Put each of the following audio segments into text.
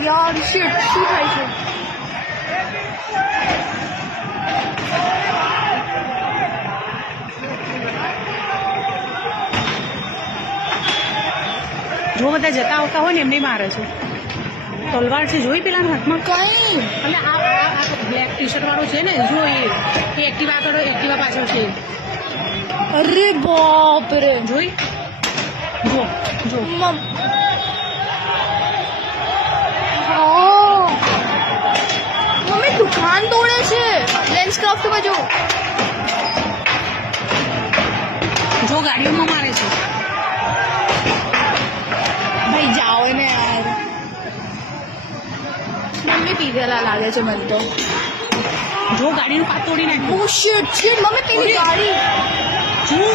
यार शिट શું થાય છે જો બધા જતા આવતા હોય ને એમને મારે છે તલવાર છે જોઈ પેલાના હાથમાં કઈ એટલે આ બ્લેક ટી શર્ટ વાળો છે ને જો એ એક્ટિવા કરો એક્ટિવા પાછળ છે અરે બાપ રે જોઈ જો જો મમ્મી દુકાન તોડે છે લેન્સ ક્રાફ્ટ બાજુ જો ગાડીઓમાં મારે છે ભાઈ જાઓ ને યાર મમ્મી પીધેલા લાગે છે મને તો જો ગાડીનું કાચ તોડી નાખ્યું ઓ શિટ શિટ મમ્મી પેલી ગાડી જો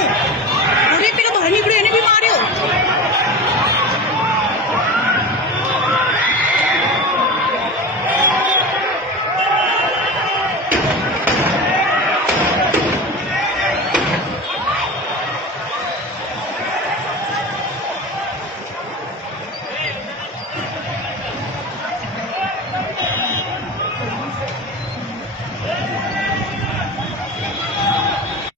અરે પેલો બહાર નીકળ્યો એને